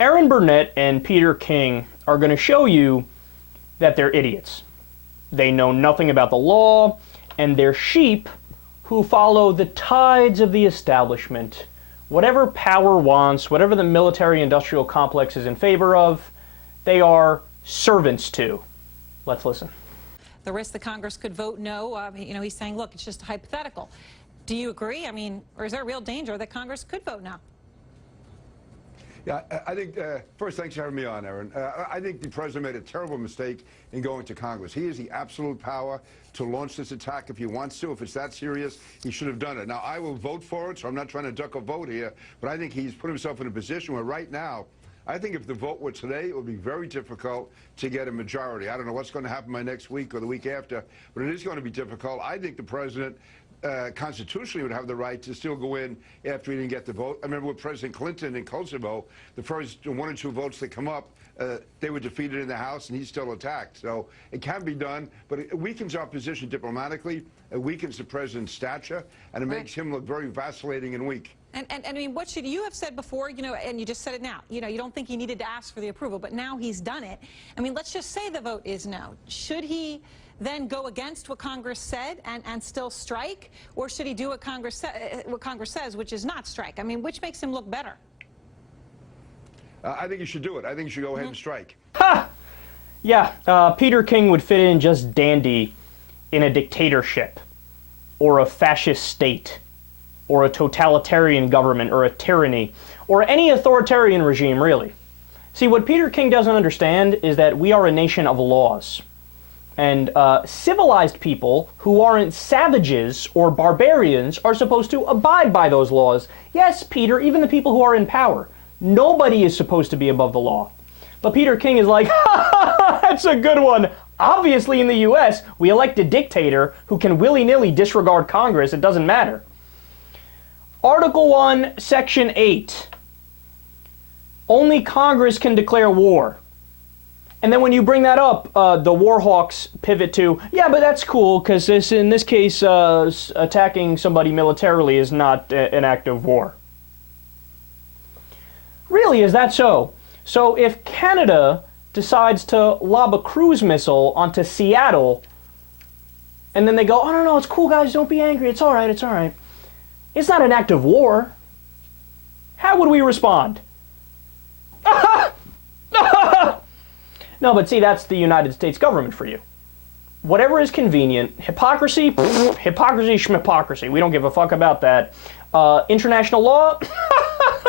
Erin Burnett and Peter King are going to show you that they're idiots. They know nothing about the law, and they're sheep who follow the tides of the establishment. Whatever power wants, whatever the military-industrial complex is in favor of, they are servants to. Let's listen. The risk that Congress could vote no, he's saying, look, it's just a hypothetical. Do you agree? I mean, or is there a real danger that Congress could vote no? Yeah, I think, first, thanks for having me on, Erin. I think the president made a terrible mistake in going to Congress. He has the absolute power to launch this attack if he wants to. If it's that serious, he should have done it. Now, I will vote for it, so I'm not trying to duck a vote here, but I think he's put himself in a position where right now, I think if the vote were today, it would be very difficult to get a majority. I don't know what's going to happen by next week or the week after, but it is going to be difficult. I think the president constitutionally would have the right to still go in after he didn't get the vote. I remember with President Clinton in Kosovo, the first 1 or 2 votes that come up, they were defeated in the House, and he's still attacked. So it can be done, but it weakens our position diplomatically, it weakens the president's stature, and it makes him look very vacillating and weak. And I mean, what should you have said before, and you just said it now, you don't think he needed to ask for the approval, but now he's done it. I mean, let's just say the vote is no. Should he then go against what Congress said and still strike, or should he do what Congress says, which is not strike? I mean, which makes him look better? I think you should do it. I think you should go ahead and strike. Ha! Yeah, Peter King would fit in just dandy in a dictatorship, or a fascist state, or a totalitarian government, or a tyranny, or any authoritarian regime, really. See, what Peter King doesn't understand is that we are a nation of laws. And civilized people who aren't savages or barbarians are supposed to abide by those laws. Yes, Peter, even the people who are in power. Nobody is supposed to be above the law. But Peter King is like, ha ha ha, that's a good one. Obviously in the US, we elect a dictator who can willy-nilly disregard Congress. It doesn't matter. Article 1, Section 8. Only Congress can declare war. And then when you bring that up, the war hawks pivot to, yeah, but that's cool, because in this case, attacking somebody militarily is not an act of war. Really, is that so? So if Canada decides to lob a cruise missile onto Seattle, and then they go, oh, no, it's cool, guys, don't be angry, it's all right, it's all right. It's not an act of war. How would we respond? No, but see, that's the United States government for you. Whatever is convenient. Hypocrisy? Hypocrisy, schmipocrisy. We don't give a fuck about that. International law?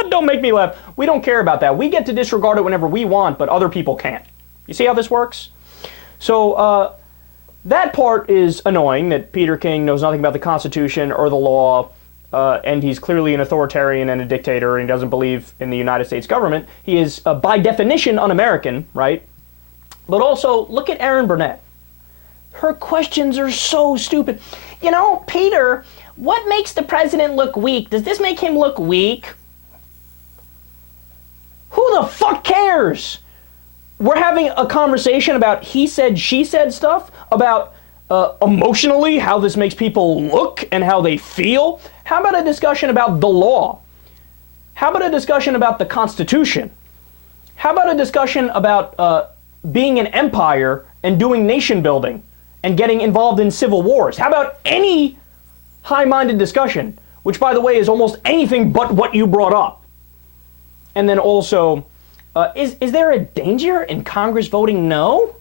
Don't make me laugh. We don't care about that. We get to disregard it whenever we want, but other people can't. You see how this works? So, that part is annoying, that Peter King knows nothing about the Constitution or the law, and he's clearly an authoritarian and a dictator, and he doesn't believe in the United States government. He is, by definition, un-American, right? But also, look at Erin Burnett. Her questions are so stupid. You know, Peter, what makes the president look weak? Does this make him look weak? Who the fuck cares? We're having a conversation about he said, she said stuff, about emotionally how this makes people look and how they feel. How about a discussion about the law? How about a discussion about the Constitution? How about a discussion about being an empire and doing nation building and getting involved in civil wars? How about any high-minded discussion, which, by the way, is almost anything but what you brought up? And then also, is there a danger in Congress voting no?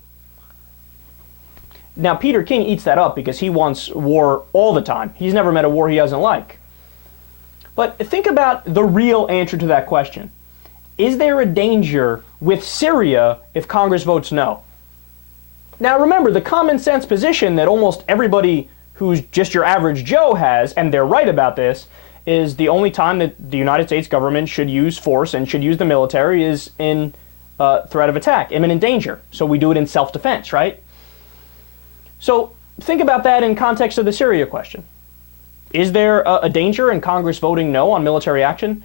Now, Peter King eats that up because he wants war all the time. He's never met a war he doesn't like. But think about the real answer to that question. Is there a danger with Syria if Congress votes no? Now remember, the common sense position that almost everybody who's just your average Joe has, and they're right about this, is the only time that the United States government should use force and should use the military is in threat of attack, imminent danger. So we do it in self-defense, right? So think about that in context of the Syria question. Is there a danger in Congress voting no on military action?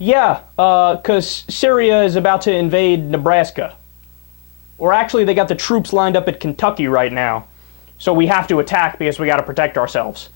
Yeah, because Syria is about to invade Nebraska. Or actually, they got the troops lined up at Kentucky right now. So we have to attack because we got to protect ourselves.